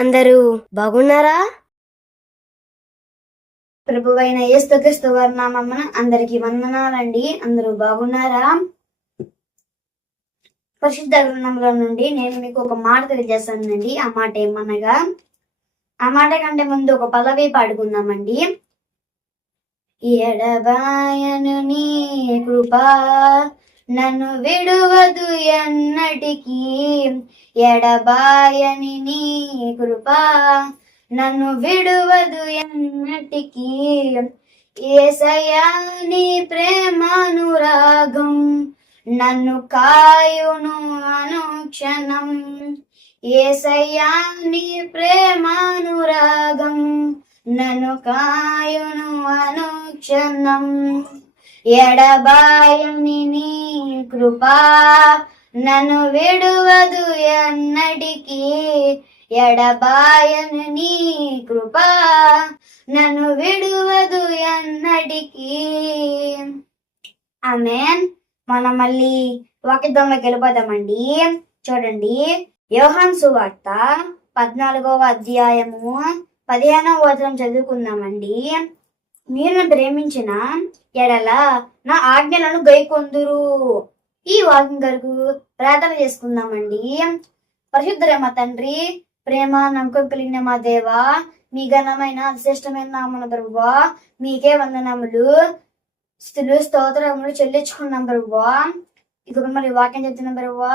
అందరూ బాగున్నారా? ప్రభువైన యేసుక్రీస్తు వర్ణామమ్మన అందరికి వందనాలండి. అందరూ బాగున్నారా? పరిశుద్ధ గ్రంథంలో నుండి నేను మీకు ఒక మాట తెలియజేస్తానండి. ఆ మాట ఏమనగా ఆ మాట కంటే ముందు ఒక పదవి పాడుకుందామండి. ఎడబాయను నీ కృపా నన్ను విడువదు ఎన్నటికీ. ఎడబాయని నీ కృప నన్ను విడువదు ఎన్నటికీ. ఏసయా నీ ప్రేమానురాగం నన్ను కాయును అనుక్షణం. ఏసయ్యా నీ ప్రేమానురాగం నన్ను కాయును అనుక్షణం. ఎడబాయని నీ కృపా నన్ను విడువదు ఎన్నటికీ ఎడబాయను నీ కృపా నన్ను విడువదు ఎన్నటికీ ఆమెన్. మనం మళ్ళీ వాక్యద్వంలోకి వెళ్ళిపోదామండి. చూడండి. యోహాన్ సువార్త పద్నాలుగవ అధ్యాయము పదిహేనవ వచనం చదువుకుందామండి. మీరు ప్రేమించిన ఎడల నా ఆజ్ఞలను గైకొందురు. ఈ వాక్యం గారు ప్రార్థన చేసుకుందామండి. పరిశుద్ధరేమ తండ్రి ప్రేమ నమ్మకం కలిగిన మా దేవా మీ ఘనమైన అశ్రేష్టమైన నామన ప్రభువా మీకే వందనములు. స్థులు స్తోత్రములు చెల్లించుకున్నాం ప్రభువా. ఇది మరి వాక్యం చెప్తున్నాం ప్రభువా.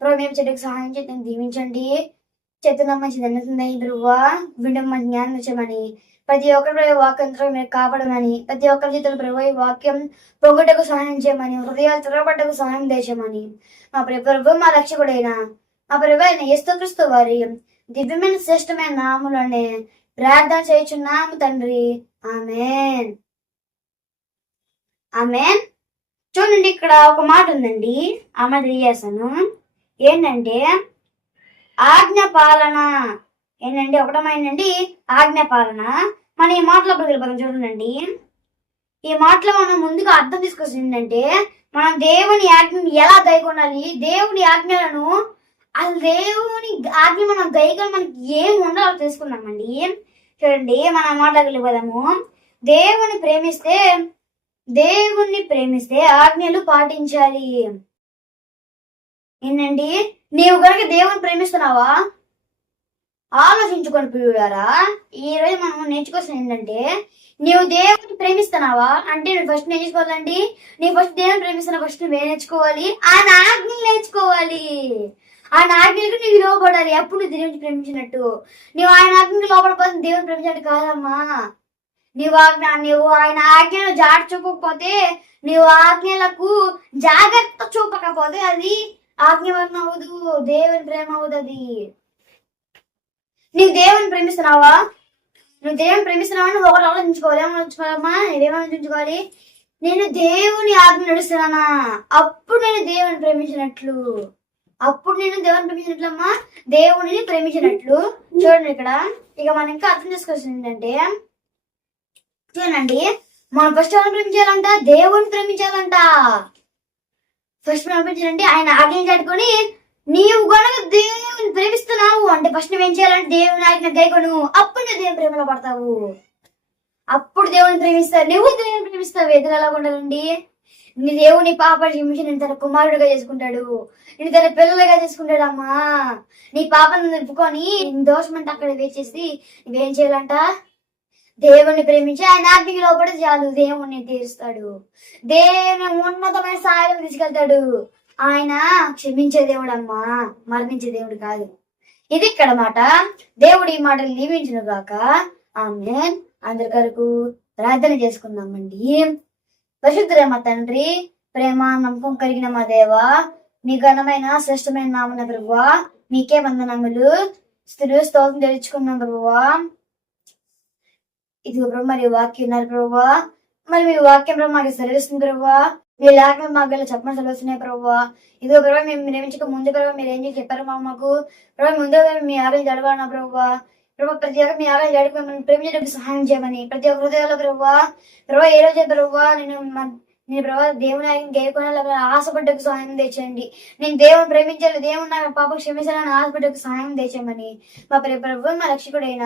ప్రభు మేము చెట్టుకు సహాయం చేద్దాం దీవించండి. చేతున్న మంచి దండుతుంది ప్రభువా. వినడం మంచి జ్ఞానం ఇచ్చమని ప్రతి ఒక్కరి వాక్యంతో మీరు కాపాడమని ప్రతి ఒక్కరి చేతులు ప్రభు వాక్యం పొంగుటకు సహాయం చేయమని హృదయాలు తిరగబట్టకు సహాయం తెచ్చమని మా ప్రభు మా రక్షకుడైన మా ప్రభు అయిన యేసుక్రీస్తు వారి దివ్యమైన శ్రేష్టమైన నాములోనే ప్రార్థన చేయుచున్నాము తండ్రి. ఆమెన్. ఆమెన్. చూడండి ఇక్కడ ఒక మాట ఉందండి ఆమె మాట ఏంటంటే ఆజ్ఞ పాలన ఏంటంటే ఒకటమైందండి ఆజ్ఞ పాలన మన ఈ మాటలో వెళ్ళిపోతాం చూడండి ఈ మాటలో మనం ముందుగా అర్థం తీసుకొచ్చింది ఏంటంటే మనం దేవుని ఆజ్ఞను ఎలా దయకొనాలి దేవుని ఆజ్ఞలను అసలు దేవుని ఆజ్ఞ మనం దయగా మనకి ఏం ఉండాలో తెలుసుకున్నామండి చూడండి మనం మాటలోకి వెళ్ళిపోదాము. దేవుని ప్రేమిస్తే దేవుణ్ణి ప్రేమిస్తే ఆజ్ఞలు పాటించాలి. ఏంటండి? నీవు కనుక దేవుని ప్రేమిస్తున్నావా? ఆలోచించుకొని పిల్లారా ఈ రోజు మనం నేర్చుకోవాల్సింది ఏంటంటే నీవు దేవుని ప్రేమిస్తున్నావా? అంటే నువ్వు ఫస్ట్ నేర్చుకోవాలండి? నీ ఫస్ట్ దేవుని ప్రేమిస్తున్న ఫస్ట్ నువ్వే నేర్చుకోవాలి? ఆయన ఆజ్ఞలు నేర్చుకోవాలి. ఆయన ఆజ్ఞలకు నీకు లోపడాలి అప్పుడు నువ్వు దేవుని ప్రేమించినట్టు. నువ్వు ఆయన ఆజ్ఞకు లోపడపోతే దేవుని ప్రేమించినట్టు కాదమ్మా. నీవు ఆజ్ఞ నీవు ఆయన ఆజ్ఞను జాడ చూపకపోతే నీవు ఆజ్ఞలకు జాగ్రత్త చూపకపోతే అది ఆజ్ఞవర్ణ అవ్వదు. దేవుని ప్రేమ అవుతుంది నువ్వు దేవుని ప్రేమిస్తున్నావా? నువ్వు దేవుని ప్రేమిస్తున్నావా? నువ్వు ఒకటి ఆలోచించుకోవాలి. ఏమాలోచించుకోవాలమ్మా ఏమాలోచించుకోవాలి నేను దేవుని ఆజ్ఞ నడుస్తున్నానా? అప్పుడు నేను దేవుని ప్రేమించినట్లు. అప్పుడు నేను దేవుని ప్రేమించినట్లమ్మా? దేవుని ప్రేమించినట్లు. చూడండి ఇక్కడ. ఇక మనం ఇంకా అర్థం చేసుకోవాల్సింది ఏంటంటే చూడండి. మనం ఫస్ట్ ఎవరిని ప్రేమించాలంట? దేవుని ప్రేమించాలంట. ఫస్ట్ మనం ప్రేమించాలంటే ఆయన ఆజ్ఞ కట్టుకొని నీవు గనుక దేవుని ప్రేమిస్తున్నావు అంటే ఫస్ట్ నువ్వేం చేయాలంటే దేవుని ఆజ్ఞ గైకొను అప్పుడు నువ్వు దేవుని ప్రేమలో పడతావు. అప్పుడు దేవుని ప్రేమిస్తావు నువ్వు దేవుని ప్రేమిస్తావు. ఎదురు ఎలా ఉండాలండి? నీ దేవుని పాప క్షమించి నేను తన కుమారుడిగా చేసుకుంటాడు. నేను తన పిల్లలుగా చేసుకుంటాడు అమ్మా. నీ పాపను నింపుకొని దోషమంటే అక్కడ వేచేసి నువ్వేం చేయాలంట? దేవుణ్ణి ప్రేమించి ఆయన ఆజ్ఞకి లోపడి చాలు. దేవుణ్ణి తీరుస్తాడు. దేవుని ఉన్నతమైన సాయం తీసుకెళ్తాడు. ఆయన క్షమించే దేవుడు అమ్మా మరణించే దేవుడు కాదు. ఇది ఇక్కడ మాట. దేవుడి ఈ మాటలు దీవించును గాక. ఆమె అందరి కొరకు ప్రార్థన చేసుకుందామండి. పరిశుద్ధుల మా తండ్రి ప్రేమ నమ్మకం కలిగిన మా దేవ మీ ఘనమైన శ్రేష్టమైన నామన ప్రభువా మీకే వందనములు. స్థిరు స్తోత్రం తెలుసుకున్నాం ప్రభువా. ఇది ప్రభు మరి వాక్యం ఉన్నారు ప్రభువా. మరి మీ వాక్యం ప్రభు మాకు సెలవిస్తుంది ప్రభువా. మీ మాకు గల చెప్పని సెలవుస్తున్నాయి ప్రభువా ఇదిగో ప్రభు మేము ప్రేమించక ముందు ప్రభు మీరు ఏం చేసి చెప్పారు మా మాకు ప్రభావ ముందు మీ ఆరోగ్య జడవాలన్నా ప్రభువా ప్రభావ ప్రతి ఒక్క మీ ఆరోగ్యం జడిపి మిమ్మల్ని ప్రేమించడానికి సహాయం చేయమని ప్రతి ఒక్క హృదయాల్లో ప్రభువా ప్రభావ ఏ రోజే ప్రభువా నేను నేను ప్రభావ దేవుని ఆయన గేకొనాల ఆశపడ్డకు సహాయం తెచ్చండి. నేను దేవుని ప్రేమించాలి దేవుని నా పాప క్షమించాలని ఆశపడ్డకు సహాయం తెచ్చమని. మా ప్రభు మా రక్షకుడైన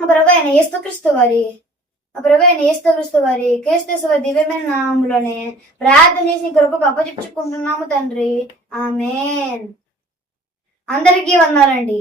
మా ప్రభు అయిన యేసుక్రీస్తు వారి ఆ ప్రభు అయిన యేసుక్రీస్తు వారి క్రీస్తు వారి దివ్యమైన నామంలోనే ప్రార్థన చేసి ఇంకొక కృపకు అప్పచెప్పుకుంటున్నాము తండ్రి. ఆమెన్. అందరికీ వందాలండి.